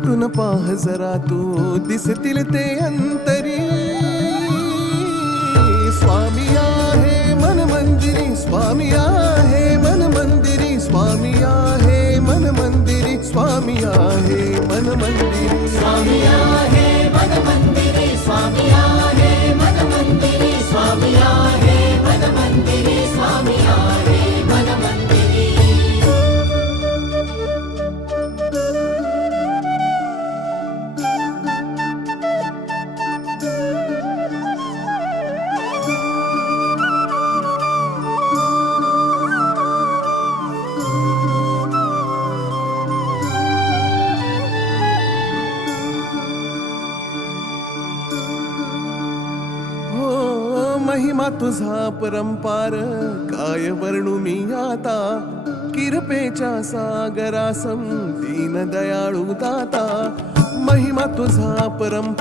भेटून पाह जरा तू दिसतील ते अंतरी. स्वामी आहे मन मंदिरी, स्वामी आहे मन मंदिरी, स्वामी आहे मन मंदिरी, स्वामी आहे मन मंदिरी. स्वामी आहे मन मंदिरी, स्वामी आहे मन मंदिरी, स्वामी आहे मन मंदिरी, स्वामी आहे मन मंदिरी. महिमा तुझा परंपार काय वर्णू मी आता. किरपेच्या सागरासम दीन दयाळू दाता. महिमा तुझा परंपार